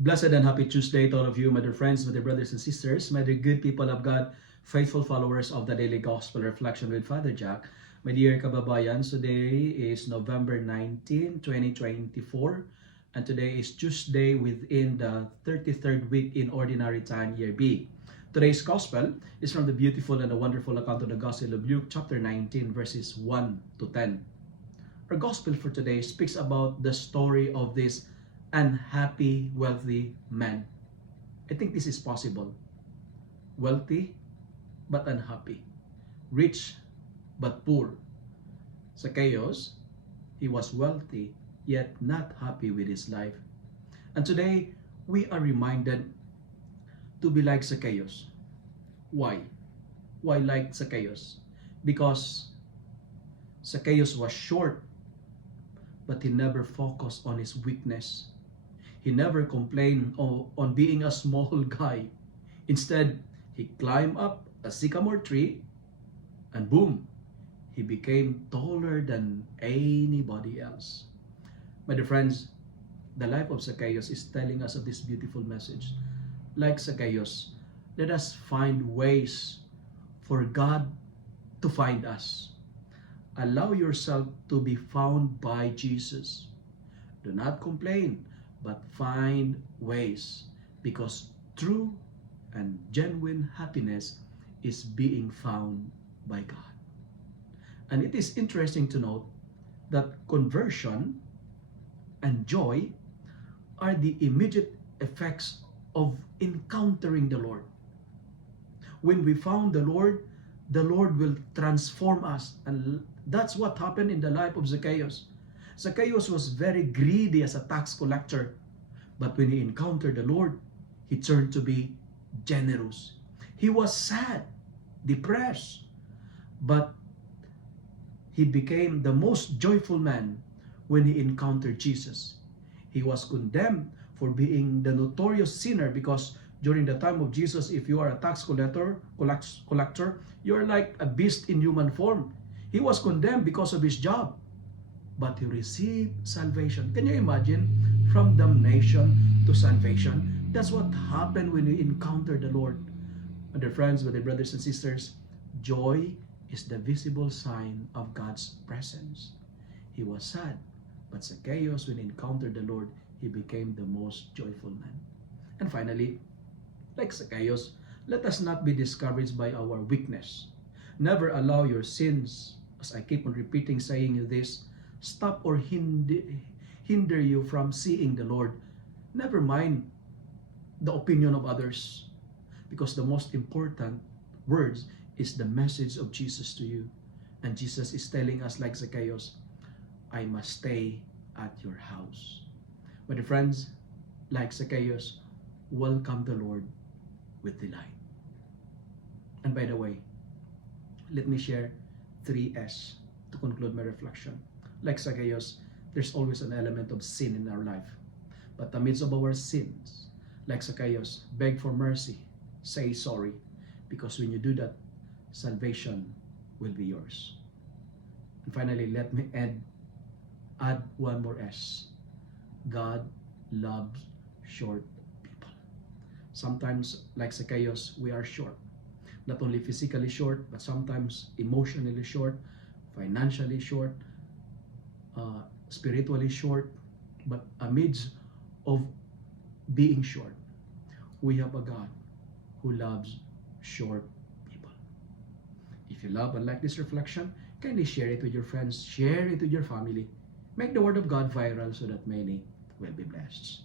Blessed and happy Tuesday to all of you, my dear friends, my dear brothers and sisters, my dear good people of God, faithful followers of the Daily Gospel Reflection with Father Jack. My dear kababayan, today is November 19, 2024, and today is Tuesday within the 33rd week in Ordinary Time, Year B. Today's Gospel is from the beautiful and the wonderful account of the Gospel of Luke, chapter 19, verses 1 to 10. Our Gospel for today speaks about the story of this unhappy, wealthy man. I think this is possible. Wealthy, but unhappy. Rich, but poor. Zacchaeus, he was wealthy, yet not happy with his life. And today, we are reminded to be like Zacchaeus. Why? Why like Zacchaeus? Because Zacchaeus was short, but he never focused on his weakness. He never complained on being a small guy. Instead, he climbed up a sycamore tree and boom, he became taller than anybody else. My dear friends, the life of Zacchaeus is telling us of this beautiful message. Like Zacchaeus, let us find ways for God to find us. Allow yourself to be found by Jesus. Do not complain, but find ways, because true and genuine happiness is being found by God. And it is interesting to note that conversion and joy are the immediate effects of encountering the Lord. When we found the Lord will transform us. And that's what happened in the life of Zacchaeus. Zacchaeus was very greedy as a tax collector. But when he encountered the Lord, he turned to be generous. He was sad, depressed, but he became the most joyful man when he encountered Jesus. He was condemned for being the notorious sinner, because during the time of Jesus, if you are a tax collector, you are like a beast in human form. He was condemned because of his job, but he received salvation. Can you imagine? From damnation to salvation. That's what happened when we encounter the Lord. My dear friends, my dear brothers and sisters, joy is the visible sign of God's presence. He was sad, but Zacchaeus, when he encountered the Lord, he became the most joyful man. And finally, like Zacchaeus, let us not be discouraged by our weakness. Never allow your sins, as I keep on repeating saying this, stop or hinder you from seeing the Lord. Never mind the opinion of others, because the most important words is the message of Jesus to you. And Jesus is telling us, like Zacchaeus, I must stay at your house. My dear friends, like Zacchaeus, welcome the Lord with delight. And by the way, let me share 3S to conclude my reflection. Like Zacchaeus, there's always an element of sin in our life. But amidst of our sins, like Zacchaeus, beg for mercy, say sorry, because when you do that, salvation will be yours. And finally, let me add one more S. God loves short people. Sometimes, like Zacchaeus, we are short. Not only physically short, but sometimes emotionally short, financially short, spiritually short. But amidst of being short, we have a God who loves short people. If you love and like this reflection, kindly share it with your friends, share it with your family. Make the word of God viral so that many will be blessed.